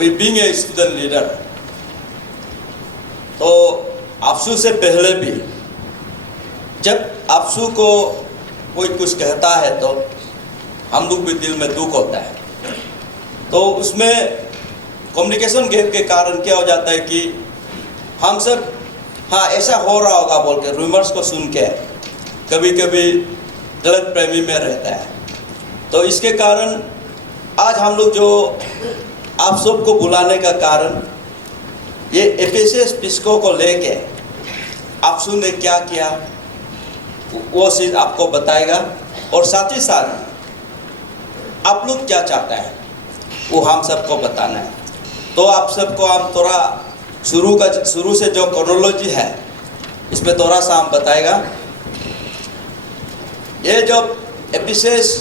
We being a student leader, तो आपसू से पहले भी जब आपसू को कोई कुछ कहता है तो हम लोग भी दिल में दुख होता है। तो उसमें कम्युनिकेशन गैप के कारण क्या हो जाता है कि हम सब हाँ ऐसा हो रहा होगा बोल के रूमर्स को सुन के कभी कभी गलत प्रेमी में रहता है। तो इसके कारण आज हम लोग जो आप सबको बुलाने का कारण ये एफएसएस पिस्को को लेके आपसू ने क्या किया वो चीज़ आपको बताएगा, और साथ ही साथ आप लोग क्या चाहते हैं वो हम सबको बताना है। तो आप सबको हम थोड़ा शुरू से जो क्रोनोलॉजी है इसमें थोड़ा सा हम बताएगा। ये जो एफएसएस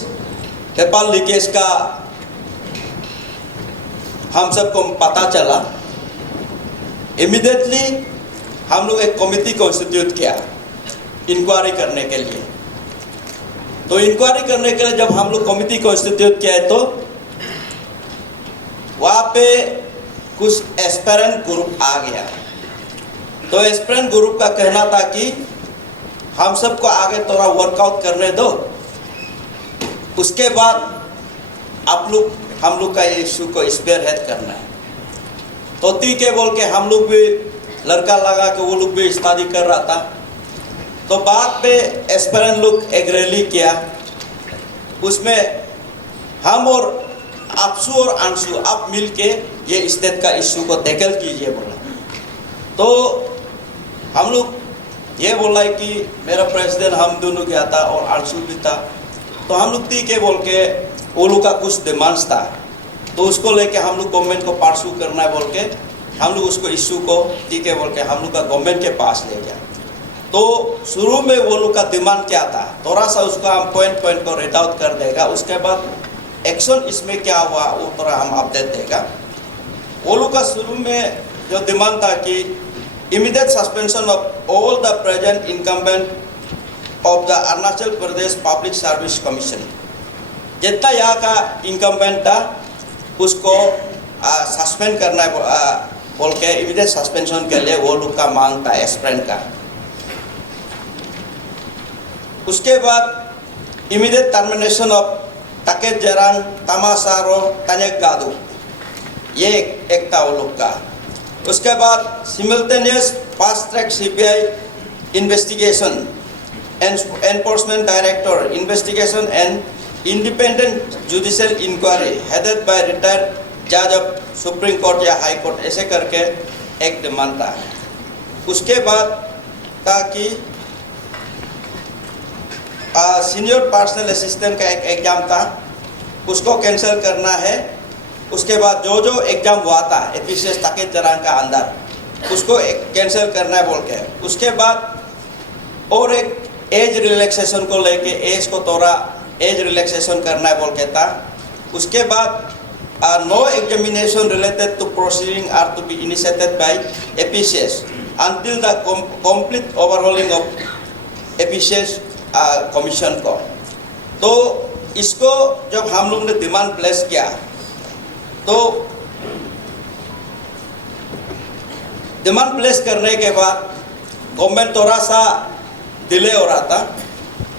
पेपर लीकेज का हम सबको पता चला, इमीडिएटली हम लोग एक कमिटी कॉन्स्टिट्यूट किया इंक्वायरी करने के लिए। तो इंक्वायरी करने के लिए जब हम लोग कमिटी कॉन्स्टिट्यूट किया है तो वहाँ पे कुछ एस्पिरेंट ग्रुप आ गया। तो एस्पिरेंट ग्रुप का कहना था कि हम सबको आगे थोड़ा वर्कआउट करने दो, उसके बाद आप लोग हम लोग का ये इशू को स्पेयर हेड करना है। तो ठीक है बोल के हम लोग भी लड़का लगा के वो लोग भी स्टडी कर रहा था। तो बाद में एस्पिरेंट लोग एक रैली किया, उसमें हम और आपसू और अंशु आप मिल के ये स्टेट का इशू को टैकल कीजिए बोला। तो हम लोग ये बोला है कि मेरा प्रेसिडेंट हम दोनों गया था और अंशु भी था। तो हम लोग ठीक है बोल के वो लोग का कुछ डिमांड्स था, तो उसको लेके हम लोग गवर्नमेंट को परसू करना है बोल के हम लोग उसको इशू को ठीक है बोल के हम लोग का गवर्नमेंट के पास ले गया। तो शुरू में वो लोग का डिमांड क्या था थोड़ा सा उसको हम पॉइंट को रीड आउट कर देगा, उसके बाद एक्शन इसमें क्या हुआ वो थोड़ा हम अपडेट देगा। वो लोग का शुरू में जो डिमांड था कि immediate suspension of all the present incumbent of the Arunachal Pradesh public service commission, जितना यहाँ का इनकम्बेंट था उसको सस्पेंड करना है बोल के इमीडिएट सस्पेंशन के लिए वो लोग का मांग था एस्पिरेंट का। उसके बाद इमीडिएट टर्मिनेशन ऑफ तकेत जरांग तमासारो तनेक गादू, ये एक था वो लोग का। उसके बाद simultaneous fast track CBI investigation, enforcement director investigation and independent judicial inquiry headed by retired जज ऑफ सुप्रीम कोर्ट या हाई कोर्ट, ऐसे करके एक डिमांड था। उसके बाद था कि सीनियर पर्सनल असिस्टेंट का एक एग्ज़ाम था उसको कैंसिल करना है। उसके बाद जो जो एग्ज़ाम हुआ था एफएसएस तकेत जरांग का अंदर उसको कैंसिल करना है बोल के। उसके बाद और एक एज रिलैक्सेशन को लेके एज को थोड़ा एज रिलैक्सेशन करना है बोल के था। उसके बाद no examination related to proceeding are to be initiated by FSS until the complete overhauling of FSS commission को। तो इसको जब हम लोग ने डिमांड प्लेस किया तो डिमांड प्लेस करने के बाद गवर्नमेंट थोड़ा सा डिले हो रहा था।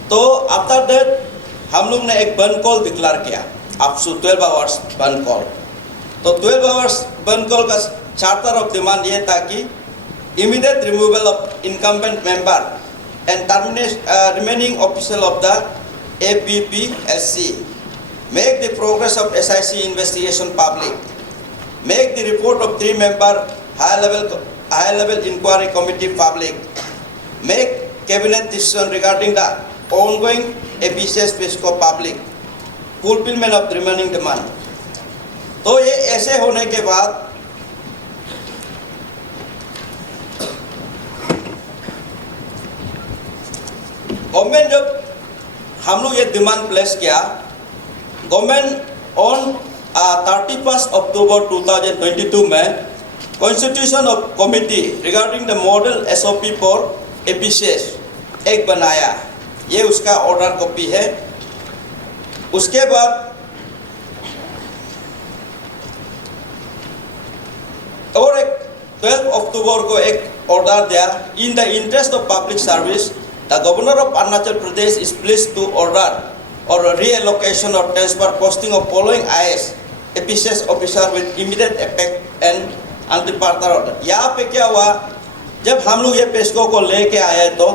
तो आफ्टर दैट हम लोग ने एक बंद कॉल डिक्लेयर किया, आपसू 12 आवर्स बंद कॉल। तो 12 आवर्स बंद कॉल का चार्टर ऑफ डिमांड ये था कि immediate removal of incumbent member and remaining official of the APPSC, make the progress of SIC investigation public, make the report of 3-member high level inquiry committee public, make cabinet decision regarding the ongoing APCS PESCO public, fulfillment of the remaining demand। तो ये ऐसे होने के बाद government जब हम लोग ये डिमांड प्लेस किया, गवर्नमेंट ऑन 31 अक्टूबर 2022 में constitution of committee regarding the model SOP for FSS एक बनाया, ये उसका ऑर्डर कॉपी है। उसके बाद 12 अक्टूबर को एक ऑर्डर दिया, in the interest of public service the governor of Arunachal Pradesh is please to order और रीएलोकेशन और transfer posting of following IAS APCS officer with immediate effect and under further order. यहाँ पे क्या हुआ, जब हम लोग ये पेशको को लेके आए तो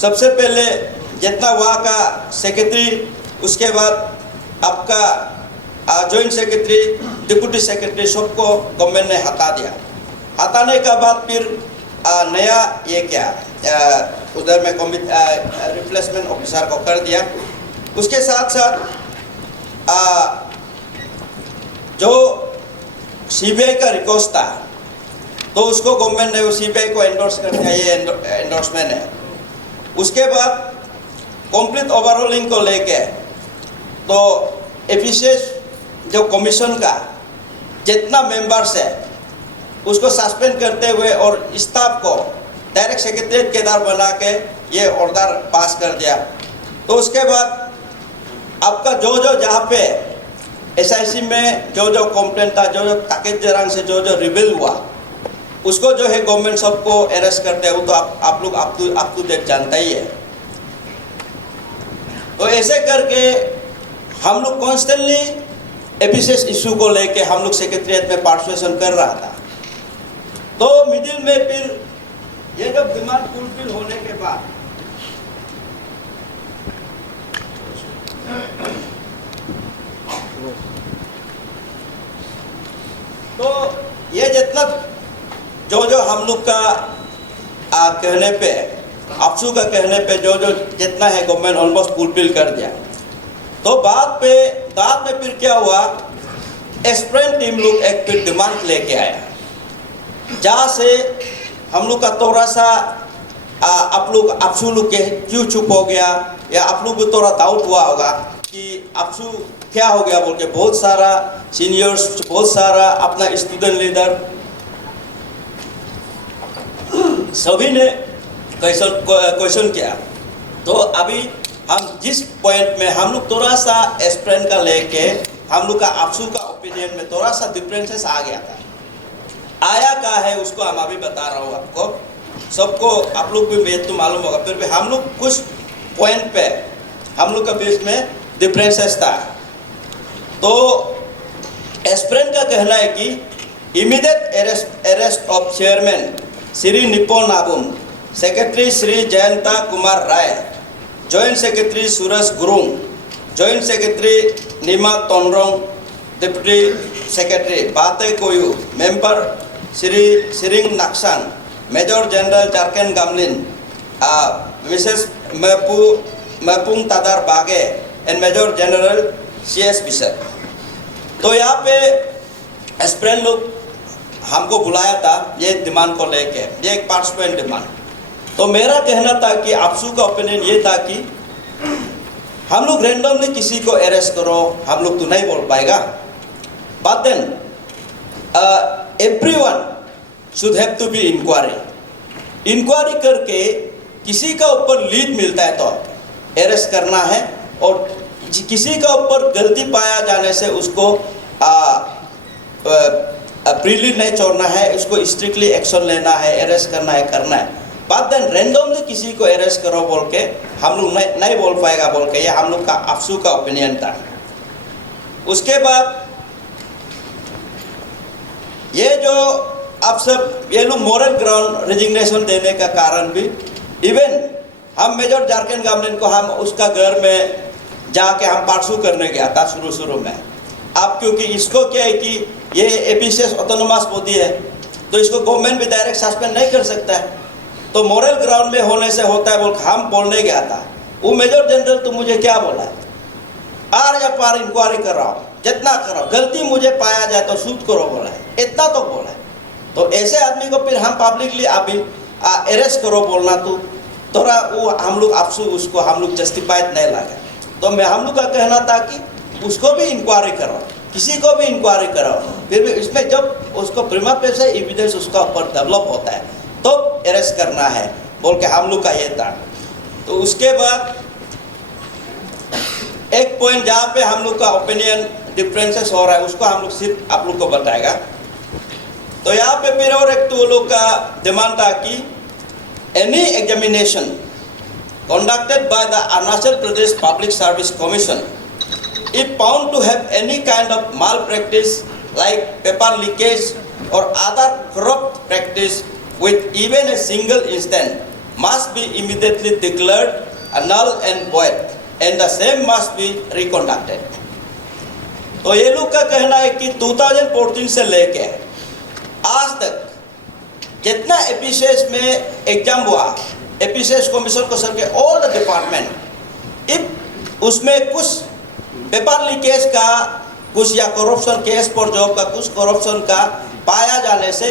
सबसे पहले जितना वहाँ का सेक्रेटरी, उसके बाद आपका जॉइंट सेक्रेटरी, डिप्टी सेक्रेटरी, सबको गवर्नमेंट ने हटा दिया। हटाने के बाद फिर नया ये क्या उधर में रिप्लेसमेंट ऑफिसर को कर दिया। उसके साथ साथ जो CBI का रिक्वेस्ट था तो उसको गवर्नमेंट ने CBI को एंडोर्स कर दिया, ये एंडोर्समेंट है। उसके बाद कंप्लीट ओवरऑलिंग को लेके तो एफिशिएंस जो कमीशन का जितना मेंबर्स है उसको सस्पेंड करते हुए और स्टाफ को डायरेक्ट सेक्रेटरीट के दार बना के ये ऑर्डर पास कर दिया। तो उसके बाद आपका जो जहाँ पे SIC में जो कंप्लेंट था, जो ताकिद जरांग से जो रिवील हुआ, उसको जो है गवर्नमेंट सबको अरेस्ट करते हैं। वो तो आप लोग आप तो डेट जानता ही है। तो ऐसे करके हम लोग कॉन्स्टेंटली एपीसीएस इशू को लेके हम लोग सेक्रेटरीट में पार्टिसिपेशन कर रहा था। तो मिडिल में फिर ये जब डिमांड फुलफिल होने के बाद तो ये जितना जो हम लोग का कहने पे, अफसू का कहने पे जो जितना है गवर्नमेंट ऑलमोस्ट फुलफिल कर दिया। तो बाद में फिर क्या हुआ, एस्प्रेंट टीम लोग एक फिर डिमांड लेके आया, जहाँ से हम लोग का थोड़ा सा आप लोग अफसू लोग के क्यों चुप हो गया, या आप लोग को थोड़ा डाउट हुआ होगा कि अफसू क्या हो गया बोल के। बहुत सारा सीनियर्स, बहुत सारा अपना स्टूडेंट लीडर सभी ने क्वेश्चन किया। तो अभी हम जिस पॉइंट में हम लोग थोड़ा सा एस्प्रेंट का लेके हम लोग का अफसू का ओपिनियन में थोड़ा सा डिफरेंसेस आ गया था, आया क्या है उसको हम अभी बता रहा हूँ आपको, सबको आप लोग भी तो मालूम होगा। फिर भी हम लोग कुछ पॉइंट पे हम लोग का बीच में डिफरेंसेस था। तो एस्प्रेंट का कहना है कि immediate arrest of chairman Shri Nipo Nabum, secretary Shri Jayanta Kumar Rai, joint secretary Suresh Gurung, joint secretary Nima Tonrong, deputy secretary Bate Koyu, member Shri Siring Naksan, major general Jarken Gamlin, Mrs Maipung Tadar Bage and major general CS Bishop. तो यहाँ पे एस्प्रेंट लोग हमको बुलाया था ये डिमांड को लेके, ये एक पार्टिसिपेंट डिमांड। तो मेरा कहना था कि अफसू का ओपिनियन ये था कि हम लोग रैंडमली किसी को अरेस्ट करो, हम लोग तो नहीं बोल पाएगा। But then everyone should have to be inquiry करके किसी का ऊपर लीड मिलता है तो अरेस्ट करना है, और किसी का ऊपर गलती पाया जाने से उसको प्रीलीड नहीं छोड़ना है, उसको स्ट्रिक्टली एक्शन लेना है, अरेस्ट करना है। बट देन रैंडमली किसी को अरेस्ट करो बोल के हम लोग नहीं बोल पाएगा बोल के, ये हम लोग का अफसू का ओपिनियन था। उसके बाद ये जो आप सब ये लोग मोरल ग्राउंड रेजिग्नेशन देने का कारण भी, इवन हम मेजर जारकेन गामलिन को हम उसका घर में जाके हम पार्सू करने गया था शुरू में। अब क्योंकि इसको क्या है कि ये एपीसीएस ऑटोनोमस बॉडी है, तो इसको गवर्नमेंट भी डायरेक्ट सस्पेंड नहीं कर सकता है। तो मोरल ग्राउंड में होने से होता है बोल हम बोलने गया था। वो मेजर जनरल तो मुझे क्या बोला है, आर या पार इंक्वायरी कर रहा हूँ, जितना करो, गलती मुझे पाया जाए तो शूट करो बोला है, इतना तो बोला है। तो ऐसे आदमी को फिर हम पब्लिकली अभी अरेस्ट करो बोलना तो थोड़ा वो हम लोग आपसे उसको हम लोग जस्टिफाइड नहीं लगे। तो हम लोग का कहना था कि उसको भी इंक्वायरी करो, किसी को भी इंक्वायरी करो, फिर भी इसमें जब उसको प्रीमा फेसी एविडेंस उसका ऊपर डेवलप होता है तो अरेस्ट करना है बोल के हम लोग का ये था। तो उसके बाद एक पॉइंट जहाँ पे हम लोग का ओपिनियन डिफरेंसेस हो रहा है उसको हम लोग सिर्फ आप लोग को बताएगा। तो यहाँ पे फिर और एक तो वो लोग का डिमांड था कि any examination conducted by the Arunachal Pradesh Public Service Commission, if found to have any kind of malpractice like paper leakage or other corrupt practice with even a single instance, must be immediately declared null and void, and the same must be reconducted. तो ये लोग का कहना है कि 2014 से लेके आज तक जितना एपीसीएस में एग्जाम हुआ, एपीसीएस कमीशन को सर के ऑल द डिपार्टमेंट, इफ उसमें कुछ पेपर लीकेज का कुछ या करप्शन केस पर जॉब का कुछ करप्शन का पाया जाने से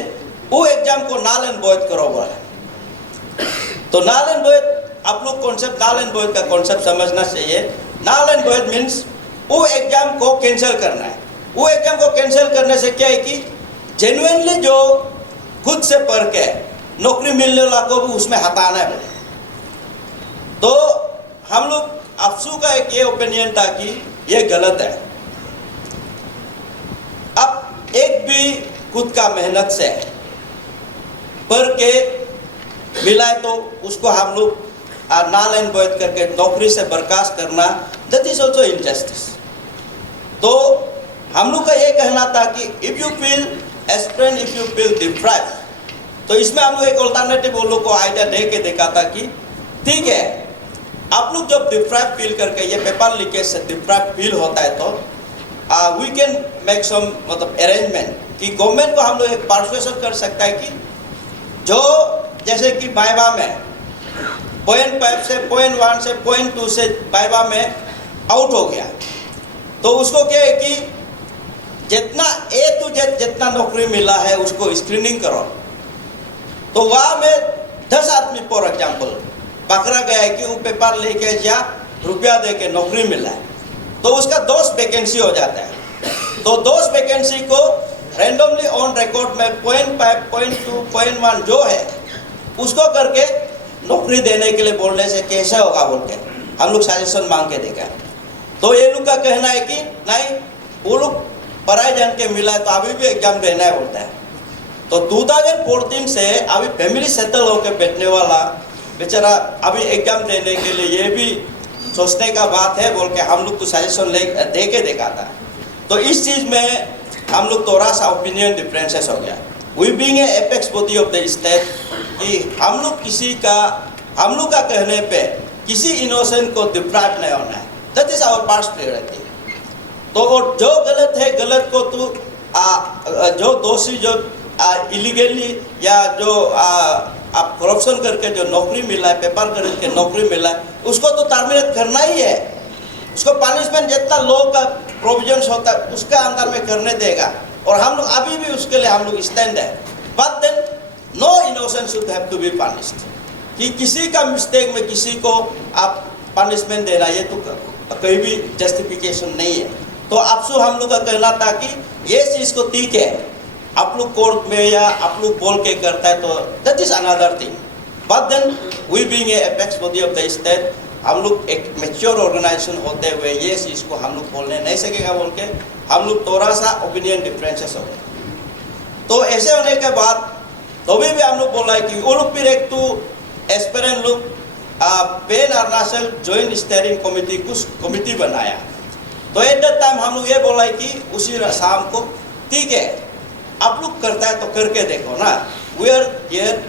वो एग्जाम को नल एंड वॉइड करो बोले। तो नल एंड वॉइड आप लोग कॉन्सेप्ट नल एंड वॉइड का कॉन्सेप्ट समझना चाहिए। नल एंड वॉइड मीन्स वो एग्जाम को कैंसिल करना है। वो एग्जाम को कैंसिल करने से क्या है कि जेन्युइनली जो खुद से पढ़ के नौकरी मिलने वाला को भी उसमें हटाना है। तो हम लोग अफसू का एक ये ओपिनियन था कि ये गलत है। अब एक भी खुद का मेहनत से पढ़ के मिला है तो उसको हम लोग नल एंड वॉइड करके नौकरी से बर्खास्त करना, दैट इज ऑल्सो इनजस्टिस। तो हम लोग का ये कहना था कि if you feel aspirant, if you feel deprived, तो इसमें हम लोग एक अल्टरनेटिव वो लोग को आइडिया दे के देखा था कि ठीक है, आप लोग जब डिप्राइव फील करके ये पेपर लीकेज से डिप्राइव फील होता है तो वी कैन मेक सम मतलब अरेंजमेंट कि गवर्नमेंट को हम लोग एक परसुएशन कर सकता है कि जो जैसे कि वाइवा में 0.5 से 0.1 से 0.2 से वाइवा में आउट हो गया, तो उसको क्या है कि जितना ए टू जेड जितना नौकरी मिला है उसको स्क्रीनिंग करो। तो वहाँ में 10 आदमी फॉर एग्जाम्पल पकड़ा गया है कि वो पेपर लेके या रुपया दे के नौकरी मिला है, तो उसका 2 वैकेंसी हो जाता है। तो 2 वैकेंसी को रैंडमली ऑन रिकॉर्ड में 0.5, 0.2, 0.1 जो है उसको करके नौकरी देने के लिए बोलने से कैसे होगा बोल के हम लोग सजेशन मांग के देखा। तो ये लोग का कहना है कि नहीं, वो लोग पढ़ाई जान के मिला है तो अभी भी एग्जाम देना है बोलता है। तो 2014 से अभी फैमिली सेटल होकर बैठने वाला बेचारा अभी एग्जाम देने के लिए ये भी सोचने का बात है बोल के हम लोग तो सजेशन दे के देखा था। तो इस चीज़ में हम लोग थोड़ा सा ओपिनियन डिफरेंसेस हो गया। We being a apex body of the state कि हम लोग का कहने पे किसी इनोसेंट को डिप्राइव नहीं होना है, that is our first priority. तो जो गलत है गलत को तो जो दोषी जो इलीगली या जो आप करप्शन करके जो नौकरी मिला है, पेपर खरीद के नौकरी मिला है, उसको तो टर्मिनेट करना ही है। उसको पनिशमेंट जितना लॉ का प्रोविजंस होता है उसके अंदर में करने देगा, और हम लोग अभी भी उसके लिए हम लोग स्टैंड है। But then no innocent should have to be punished कि किसी का मिस्टेक में किसी को आप पनिशमेंट देना ये तो कहीं भी जस्टिफिकेशन नहीं है। तो आपसे हम लोग का कहना था कि ये चीज़ को ठीक है, आप लोग कोर्ट में या आप लोग बोल के करता है तो that is another thing. But then we being a apex body of the state, हम लोग एक मैच्योर ऑर्गेनाइजेशन होते हुए ये चीज़ को हम लोग बोलने नहीं सकेगा बोल के हम लोग थोड़ा सा ओपिनियन डिफरेंसेस हो गए। तो ऐसे होने के बाद तो भी हम लोग बोला है कि वो लोग फिर एक तो एस्पिरेंट लोग pan Arunachal joint steering committee कुछ कमेटी बनाया। तो एट दैट टाइम हम लोग ये बोला है कि उसी शाम को ठीक है आप लोग करता है तो करके देखो ना, वी आर हियर,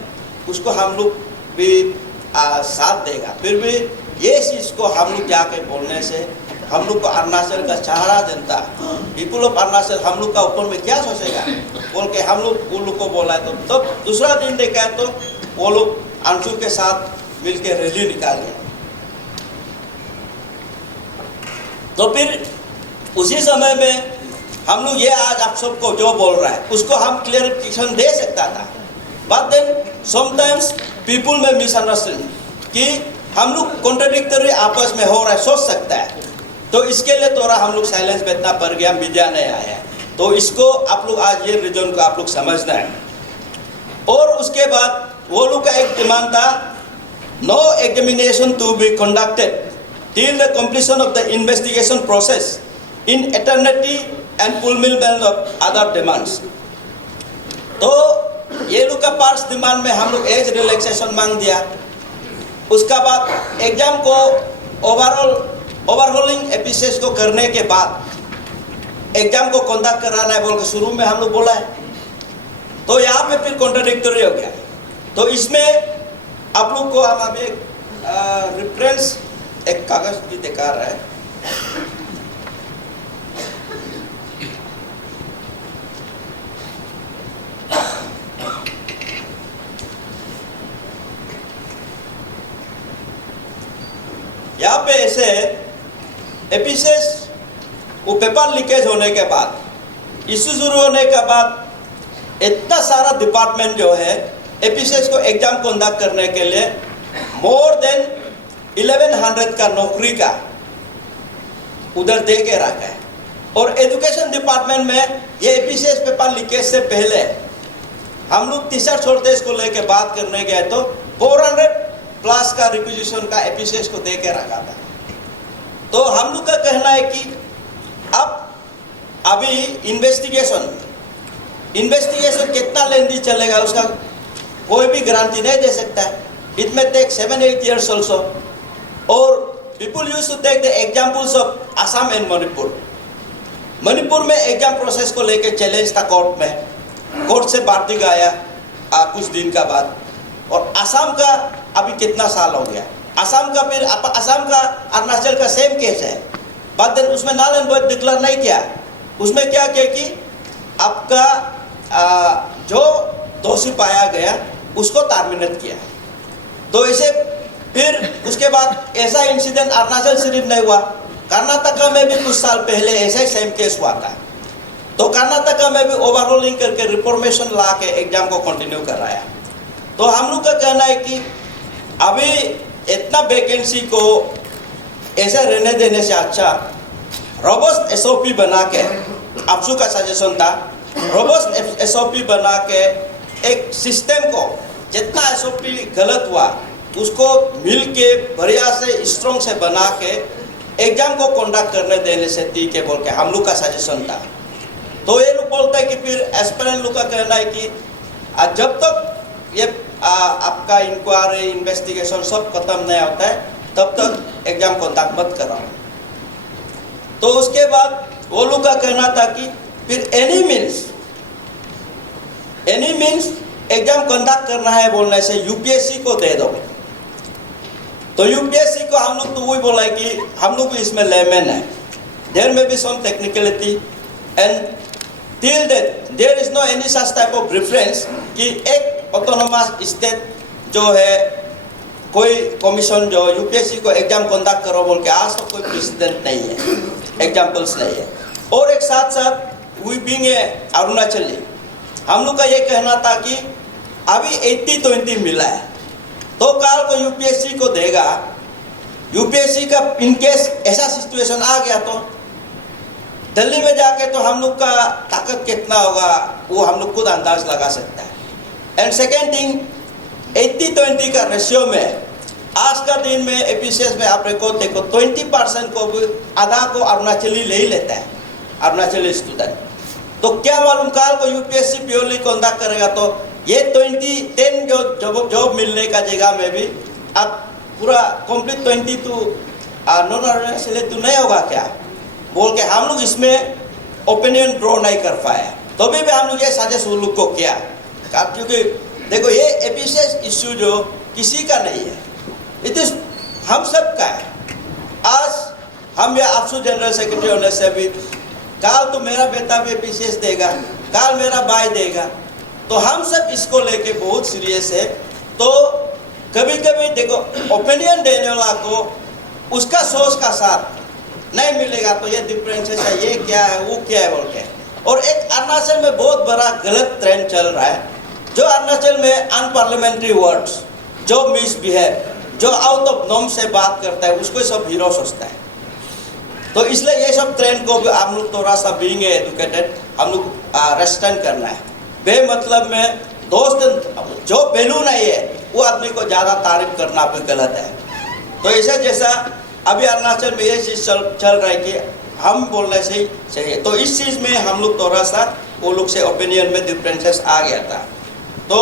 उसको हम लोग भी साथ देगा। फिर भी ये चीज़ को हम लोग जाके बोलने से हम लोग को अरुणाचल का चारा जनता, पीपुल ऑफ अरुणाचल हम लोग का ऊपर में क्या सोचेगा बोल के हम लोग वो लोग को बोला है। तो दूसरा दिन देखा है तो वो लोग अंशु के साथ मिलके रैली निकाल गए। तो फिर उसी समय में हम लोग ये आज आप सबको जो बोल रहा है उसको हम क्लियरिफिकेशन दे सकता था। बट देन समटाइम्स पीपुल में मिसअंडरस्टैंडिंग कि हम लोग कॉन्ट्राडिक्टरी आपस में हो रहा है, सोच सकता है। तो इसके लिए थोड़ा हम लोग साइलेंस बैठना पड़ गया, मीडिया नहीं आया है। तो इसको आप लोग आज ये रीजन को आप लोग समझना है। और उसके बाद वो लोग का एक डिमांड था, no examination to be conducted till the completion of the investigation process in eternity and fulfillment of other demands। तो ये लोग का पार्ट्स डिमांड में हम लोग एज रिलैक्सेशन मांग दिया। उसका बाद एग्जाम को ओवरऑलिंग एपिसेस को करने के बाद एग्जाम को कंडक्ट कराना है बोल के शुरू में हम लोग बोला है। तो यहाँ पे फिर कॉन्ट्राडिक्टरी हो गया। तो इसमें आप लोग को हम अभी रेफरेंस एक कागज भी दिखा रहा है। यहाँ पे ऐसे एपिसेस वो पेपर लीकेज होने के बाद इश्यू शुरू होने के बाद इतना सारा डिपार्टमेंट जो है एपिसेस को एग्जाम कंडक्ट करने के लिए मोर देन 1100 का नौकरी का उधर दे के रखा है। और एजुकेशन डिपार्टमेंट में ये एपिसेस पेपर लीकेज से पहले हम लोग तीसरा शॉर्टेज को लेके बात करने गए तो 400 प्लस का रिक्विजिशन का एपिसेस को दे के रखा था। तो हम लोग का कहना है कि अब अभी इन्वेस्टिगेशन कितना लेंदी चलेगा उसका कोई भी गारंटी नहीं दे सकता है। It may take 7-8 years also। और people use to take the examples of Assam and Manipur. Manipur में एग्जाम प्रोसेस को लेके चैलेंज था कोर्ट में, कोर्ट से बात गया कुछ दिन का बाद। और असम का अभी कितना साल हो गया, असम का फिर असम का अरुणाचल का सेम केस है। बाद दिन उसमें नल एंड वॉइड डिक्लेयर नहीं किया। उसमें क्या किया कि आपका जो दोषी पाया गया उसको टर्मिनेट किया। तो ऐसे फिर उसके बाद ऐसा इंसिडेंट अरुणाचल सिर्फ नहीं हुआ, कर्नाटका में भी कुछ साल पहले ऐसा ही सेम केस हुआ था। तो कर्नाटका में भी ओवरऑलिंग करके रिफॉर्मेशन ला के एग्जाम को कंटिन्यू कराया। तो हम लोग का कहना है कि अभी इतना वैकेंसी को ऐसे रहने देने से अच्छा रोबस्ट एसओपी बना के, आपसू का सजेशन था, रोबस्ट एसओपी बना के एक सिस्टम को जितना एसओपी गलत हुआ उसको मिल के बढ़िया से स्ट्रॉन्ग से बना के एग्जाम को कंडक्ट करने देने से ठीक है बोल के हम लोग का सजेशन था। तो ये लोग बोलते हैं कि फिर एस्पिरेंट लोग का कहना है कि जब तक ये आपका इंक्वायरी इन्वेस्टिगेशन सब खत्म नहीं होता है तब तक एग्जाम कंडक्ट मत कराओ। तो उसके बाद वो लोग का कहना था कि फिर एनी मीन्स एग्जाम कंडक्ट करना है बोलने से यूपीएससी को दे दो। तो यूपीएससी को हम लोग तो वही बोला है कि हम लोग भी इसमें लेमन है, there may be some technicality and till that there is no any such type of preference कि एक ऑटोनोमस स्टेट जो है कोई कमीशन जो यूपीएससी को एग्जाम कंडक्ट करो बोल के आज तो कोई प्रेसिडेंट नहीं है, एग्जाम्पल्स नहीं है। और एक साथ साथ वी बीइंग ए अरुणाचली हम लोग का ये कहना था कि अभी 80-20 मिला है तो काल को यूपीएससी को देगा। यूपीएससी का इनकेस ऐसा सिचुएशन आ गया तो दिल्ली में जाके तो हम लोग का ताकत कितना होगा वो हम लोग खुद अंदाज लगा सकता है। एंड सेकेंड थिंग 80-20 का रेशियो में आज का दिन में एपीसीएस में आप रिकॉर्ड देखो 20% को भी आधा को अरुणाचली ले ही लेता है, अरुणाचली स्टूडेंट। तो क्या मालूम काल को यूपीएससी प्योरली कंडक्ट करेगा तो ये 10 जो जॉब मिलने का जगह में भी अब पूरा कंप्लीट 20 तो नॉन अरुणाचली तो नहीं होगा क्या बोल के हम लोग इसमें ओपिनियन ड्रॉ नहीं कर पाए। तो भी हम लोग ये सजेस्ट उन लोग को किया क्योंकि देखो ये एपीसीएस इश्यू जो किसी का नहीं है, इट इज हम सब का है। आज हम या आपसू जनरल सेक्रेटरी होने से भी काल तो मेरा बेटा भी एपीसीएस देगा, काल मेरा भाई देगा, तो हम सब इसको लेके बहुत सीरियस है। तो कभी कभी देखो ओपिनियन देने वाला को उसका सोच का साथ नहीं मिलेगा तो ये डिफरेंसेस है, ये क्या है वो क्या है बोल के। और एक अरुणाचल में बहुत बड़ा गलत ट्रेंड चल रहा है जो अरुणाचल में अनपार्लियामेंट्री वर्ड्स, जो मिसबिहेव, जो आउट ऑफ नॉर्म से बात करता है उसको सब हीरो सोचता है। तो इसलिए ये सब ट्रेंड को भी हम लोग थोड़ा सा बीइंग एजुकेटेड हम लोग रेस्ट्रेन करना है। बेमतलब में दोस्त जो वैल्यू नहीं है वो आदमी को ज़्यादा तारीफ करना भी गलत है। तो ऐसा जैसा अभी अरुणाचल में ये चीज़ चल रहा है कि हम बोलने से ही चाहिए। तो इस चीज़ में हम लोग थोड़ा सा वो लोग से ओपिनियन में डिफरेंसेस आ गया था। तो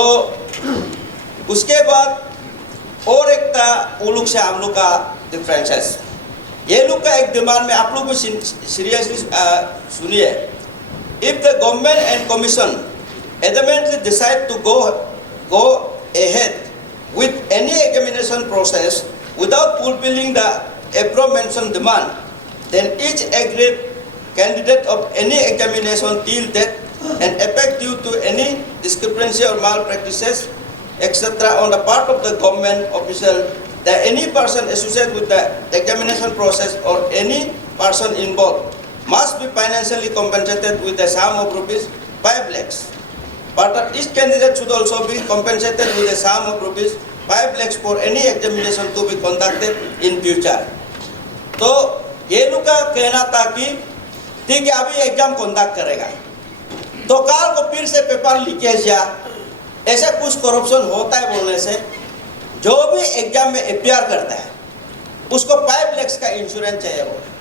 उसके बाद और एक था वो लोग से हम लोग का डिफरेंसेस। ये लोग का एक डिमांड में आप लोग को सीरियसली सुनिए। If the government and commission adamantly decide to go ahead with any examination process without fulfilling the above-mentioned demand, then each aggrieved candidate of any examination till death and effect due to any discrepancy or malpractices, etc., on the part of the government official, that any person associated with the examination process or any person involved must be financially compensated with the sum of rupees 5 lakhs. But each candidate should also be compensated with a sum of rupees 5 lakhs for any examination to be conducted in future. तो ये लोग का कहना था कि ठीक है अभी एग्जाम कंडक्ट करेगा, तो कल को फिर से पेपर लीकेज या ऐसा कुछ करप्शन होता है बोलने से जो भी एग्जाम में अपियर करता है उसको 5 लाख का इंश्योरेंस चाहिए बोले।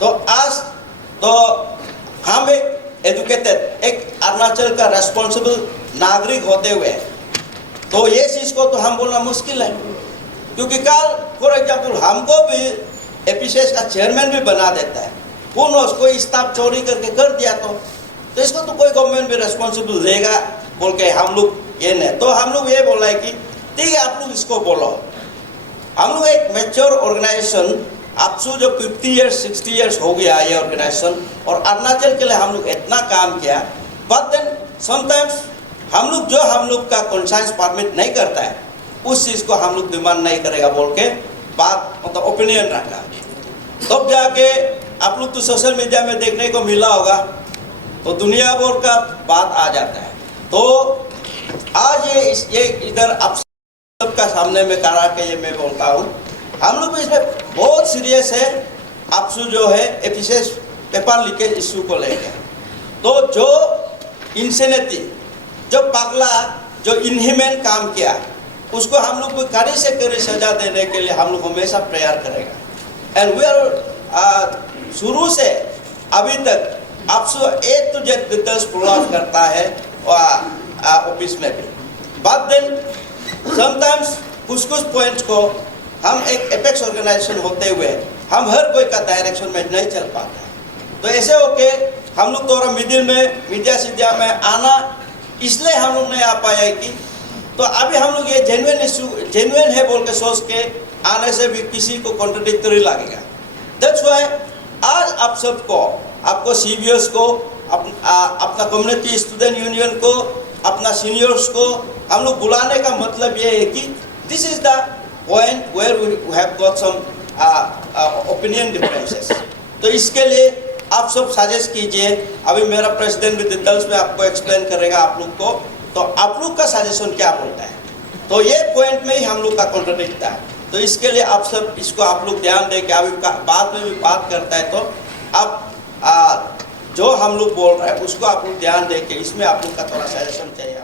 तो आज तो हम एक एजुकेटेड एक अरुणाचल का रेस्पॉन्सिबल नागरिक होते हुए तो ये चीज़ को तो हम बोलना मुश्किल है, क्योंकि कल फॉर एग्जाम्पल हमको भी एपीसीएस का चेयरमैन भी बना देता है, कौन कोई स्टाफ चोरी करके कर दिया तो इसको तो कोई गवर्नमेंट भी रेस्पॉन्सिबल लेगा बोल के हम लोग ये नहीं। तो हम लोग ये बोला है कि ठीक है आप लोग इसको बोलो। हम लोग एक मैच्योर ऑर्गेनाइजेशन अब से जो 50 ईयर्स 60 ईयर्स हो गया ये ऑर्गेनाइजेशन, और अरुणाचल के लिए हम लोग इतना काम किया, बट देन समटाइम्स हम लोग का कॉन्साइंस परमिट नहीं करता है उस चीज़ को हम लोग डिमांड नहीं करेगा बोल के बात मतलब ओपिनियन रखा। तब जाके आप लोग तो सोशल मीडिया में देखने को मिला होगा तो दुनिया भर का बात आ जाता है। तो आज ये इधर आप सबका सामने में करा के ये मैं बोलता हूँ, हम लोग इसमें बहुत सीरियस है। आपसे जो है एपीसीएस पेपर लीकेज इश्यू को लेकर, तो जो इंसेनिटी जो पागला जो इनह्यूमन काम किया उसको हम लोग को कड़ी से कड़ी सजा देने के लिए हम लोग हमेशा प्रेयर करेगा। एंड वी आर शुरू से अभी तक आपसे ए टू जेड डिटेल्स प्रोवाइड करता है ऑफिस में भी। बट देन समटाइम्स कुछ पॉइंट्स को हम एक एपेक्स ऑर्गेनाइजेशन होते हुए हम हर कोई का डायरेक्शन में नहीं चल पाता है। तो ऐसे होके हम लोग थोड़ा मिडिल में मीडिया सीडिया में आना इसलिए हम लोग नहीं आ पाए कि तो अभी हम लोग ये जेन्युइन है बोल के सोच के आने से भी किसी को कॉन्ट्रडिक्टरी लगेगा। दैट्स व्हाई आज आप सबको आपको सीबीएस को अपना कम्युनिटी स्टूडेंट यूनियन को अपना सीनियर्स को हम लोग बुलाने का मतलब ये है कि this is the point where we have got some opinion differences. तो इसके लिए आप सब सजेस्ट कीजिए। अभी मेरा प्रेसिडेंट भी डिटेल्स में आपको एक्सप्लेन करेगा आप लोग को, तो आप लोग का सजेशन क्या बोलता है, तो ये पॉइंट में ही हम लोग का कॉन्ट्रडिक्ट है। तो इसके लिए आप सब इसको आप लोग ध्यान दें कि अभी बाद में भी बात करता है तो आप जो हम लोग बोल रहे हैं उसको आप लोग ध्यान दें कि इसमें आप लोग का थोड़ा सजेशन चाहिए।